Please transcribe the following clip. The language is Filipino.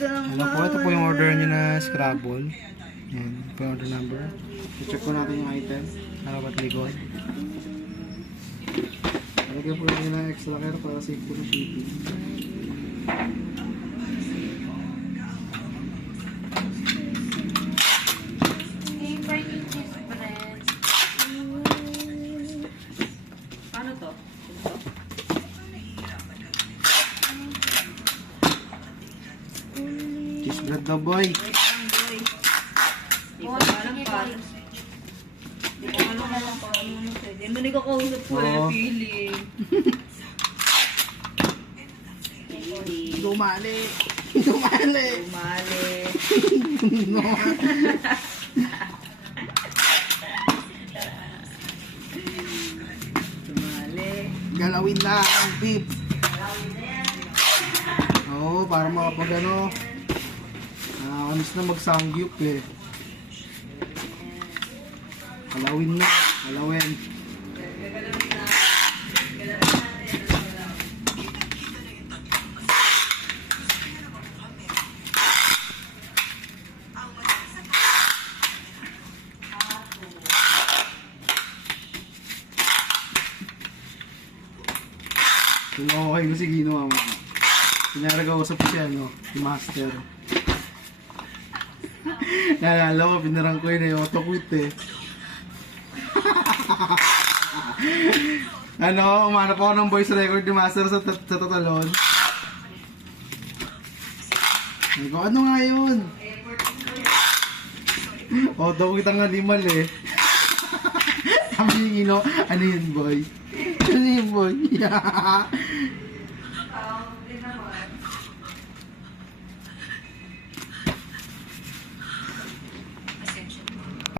Ano po, ito po yung order nyo na Scrabble. Yan, ito po yung order number. I-check po natin yung item. Ano ba't likod? Lagyan po natin ng extra care para safe po na shipping. Ano to? Cheese bread daw, boy. Hindi ko alam pa. Hindi ko alam pa. Hindi mo ni ko kausap ko eh, feeling. Dumali! Dumali! Umali. Umali. Galawin na ang beef. Oo, para makapag ano. Nakakamiss na mag-sangyup eh. Kalawin na. Kalawin. Okay ko si ginawa mo. Pinaragausap ko siya, no? Si Master. Nalala ko, pinarang ko yun eh. Auto-quit eh. Ano, umanap ako ng voice record ni Master sa tatalon. Sabi ko, ano nga yun? Auto-quit ang animal eh. Sabi ni Gino, ano yun boy? Ano yun boy?